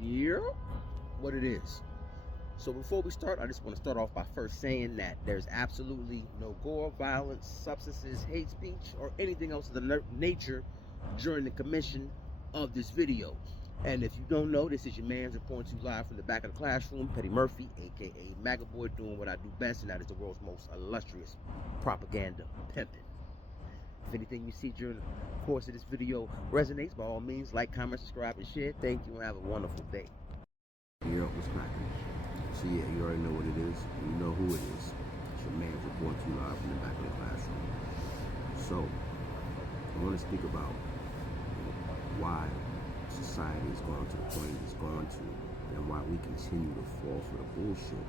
Yeah, what it is. So before we start, I just want to start off by first saying that there's absolutely no gore, violence, substances, hate speech, or anything else of the nature during the commission of this video. And if you don't know, this is your man's reporting to you live from the back of the classroom, Petty Murphy, aka MAGA Boy, doing what I do best, and that is the world's most illustrious propaganda pimping. If anything you see during the course of this video resonates, by all means, like, comment, subscribe, and share. Thank you, and have a wonderful day. Yeah, what's cracking? So yeah, you already know what it is. You know who it is. It's your man's reporting to you live from the back of the classroom. So, I want to speak about why society has gone to the point it's gone to, and why we continue to fall for the bullshit.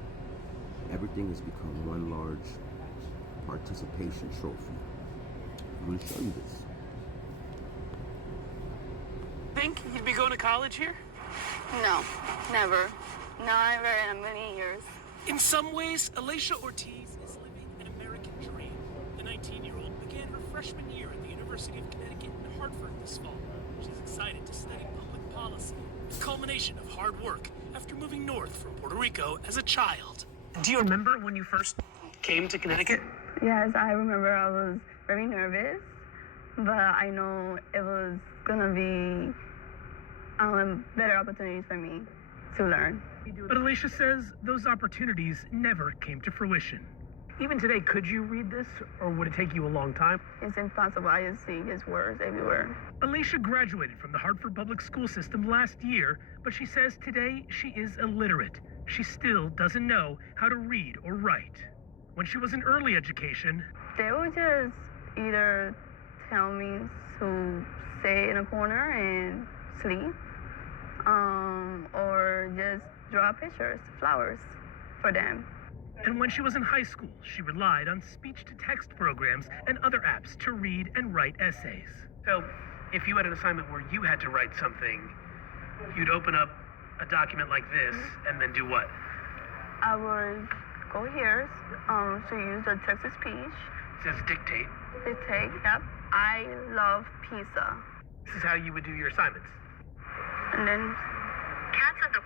Everything has become one large participation trophy. I'm going to show you this. Think you'd be going to college here? No, never. Never in a million years. In some ways, Alicia Ortiz is living an American dream. The 19-year-old began her freshman year at the University of Connecticut in Hartford this fall. She's excited to study public policy, the culmination of hard work after moving north from Puerto Rico as a child. Do you remember when you first came to Connecticut? Yes, I remember I was very nervous, but I know it was gonna be better opportunities for me to learn. But Alicia says those opportunities never came to fruition. Even today, could you read this, or would it take you a long time? It's impossible. I just see his words everywhere. Alicia graduated from the Hartford Public School System last year, but she says today she is illiterate. She still doesn't know how to read or write. When she was in early education, They would just either tell me to stay in a corner and sleep, or just draw pictures, flowers for them. and when she was in high school, she relied on speech-to-text programs and other apps to read and write essays. So, if you had an assignment where you had to write something, you'd open up a document like this and then do what? I would go here to use the text-to-speech. It says dictate. Dictate, yep. I love pizza. This is how you would do your assignments. And then Cats of the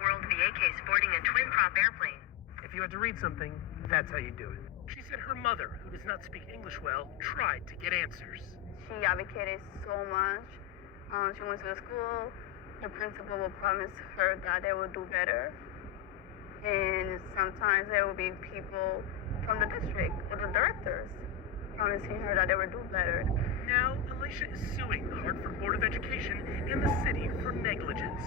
World VAK sporting a twin-prop airplane. If you had to read something, that's how you do it. She said her mother, who does not speak English well, tried to get answers. she advocated so much. She went to the school. The principal will promise her that they will do better. And sometimes there will be people from the district or the directors promising her that they will do better. Now, Alicia is suing the Hartford Board of Education and the city for negligence.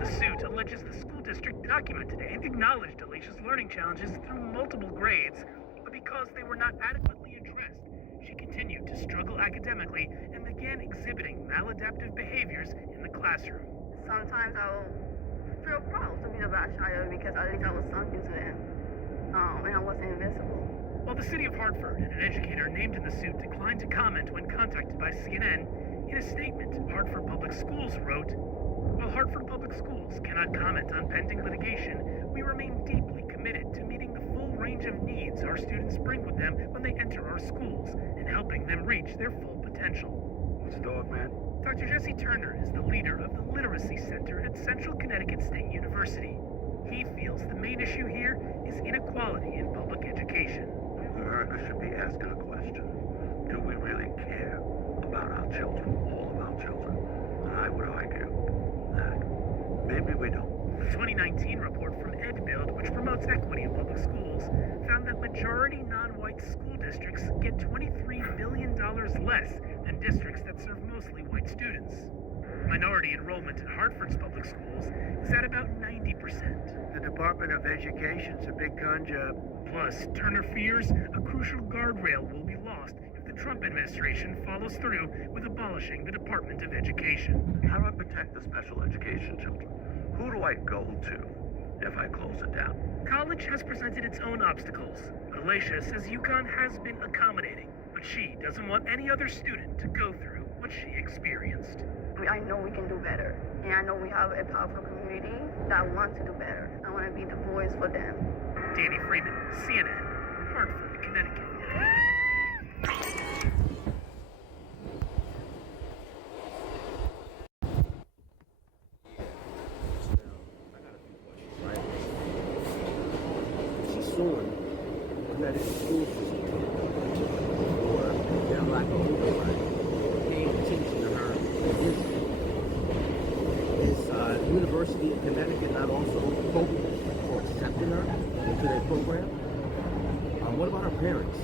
The suit alleges the school district documented and acknowledged Alicia's learning challenges through multiple grades, but because they were not adequately addressed, she continued to struggle academically and began exhibiting maladaptive behaviors in the classroom. Sometimes I'll feel proud to be the bad child because at least I was something to them. And I wasn't invincible. While the city of Hartford and an educator named in the suit declined to comment when contacted by CNN, in a statement, Hartford Public Schools wrote, "While Hartford Public Schools cannot comment on pending litigation, we remain deeply committed to meeting the full range of needs our students bring with them when they enter our schools and helping them reach their full potential." What's the dog, man? Dr. Jesse Turner is the leader of the Literacy Center at Central Connecticut State University. He feels the main issue here is inequality in public education. America should be asking a question. Do we really care about our children, all of our children? And I would argue that maybe we don't. The 2019 report from EdBuild, which promotes equity in public schools, found that majority non-white school districts get $23 billion less than districts that serve mostly white students. Minority enrollment in Hartford's public schools is at about 90%. The Department of Education's a big con job. Plus, Turner fears a crucial guardrail will be lost if the Trump administration follows through with abolishing the Department of Education. How do I protect the special education children? Who do I go to if I close it down? College has presented its own obstacles, but Alicia says Uconn has been accommodating, but she doesn't want any other student to go through what she experienced. I know we can do better. And I know we have a powerful community that wants to do better. I want to be the voice for them. Danny Freeman, CNN, Hartford, Connecticut. suing the Connecticut school system for their lack of oversight, paying attention to her history. Is the University of Connecticut not also quoted for accepting her into their program? What about her parents?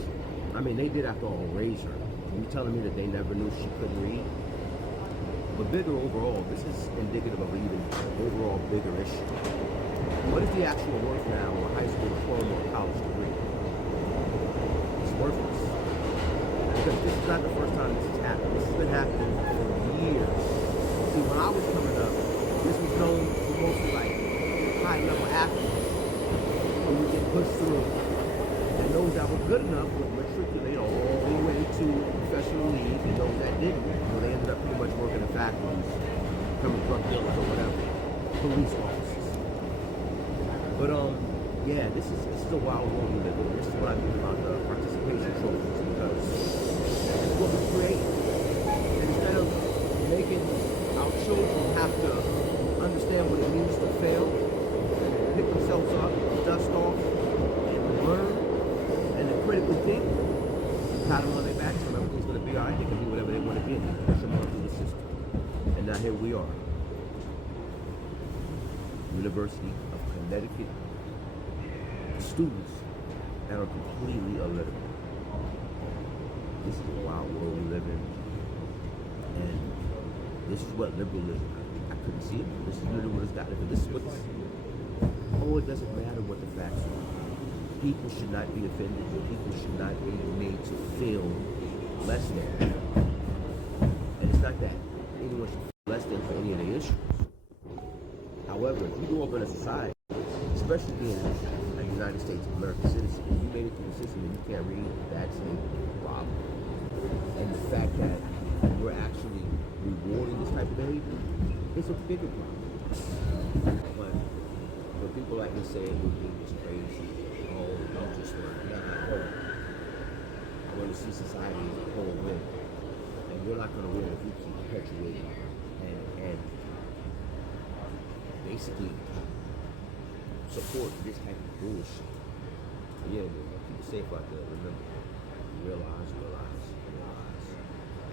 I mean, they did after all raise her. Are you telling me that they never knew she couldn't read? But bigger overall, this is indicative of an even overall bigger issue. What is the actual worth now of a high school diploma or college degree? It's worthless. Because this is not the first time this has happened. This has been happening for years. See, when I was coming up, this was known for mostly like high-level athletes who would get pushed through. And those that were good enough would matriculate all the way to professional league, and those that didn't, they ended up pretty much working in factories, becoming drug dealers or whatever, police officers. But yeah, this is a wild world we live in. This is what I mean about the participation trophies, because this is what we create. And instead of making our children have to understand what it means to fail, pick themselves up, dust off, and learn, and then critically think, pat them on their back, so everything's going to be all right. They can do whatever they want to be, and they push them on through the system. And now here we are, University of Connecticut students that are completely illiterate. This is a wild world we live in, and this is what liberalism. I couldn't see it. This is literally what it's got. This is what this. Oh, it doesn't matter what the facts are. People should not be offended. People should not be made to feel less than. And it's not that anyone should feel less than for any of the issues. However, if you grow up in a society, especially being a United States of America citizen, and you made it through the system and you can't read, that's a problem. And the fact that we're actually rewarding this type of behavior is a bigger problem. But when people like me say everything is crazy, oh, you just want to I want to see society as a whole win. And we're not going to win if we keep perpetuating and basically support this type of bullshit. But yeah, man, keep it safe out there. Remember, realize,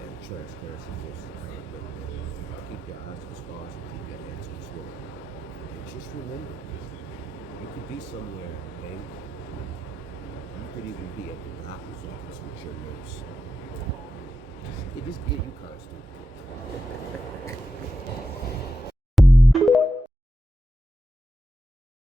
and transparency versus accountability. Keep your eyes to the stars and keep your hands to the swivel. And just remember, you could be somewhere, man. You could even be at the doctor's office with your nurse. It just be a Uconn student.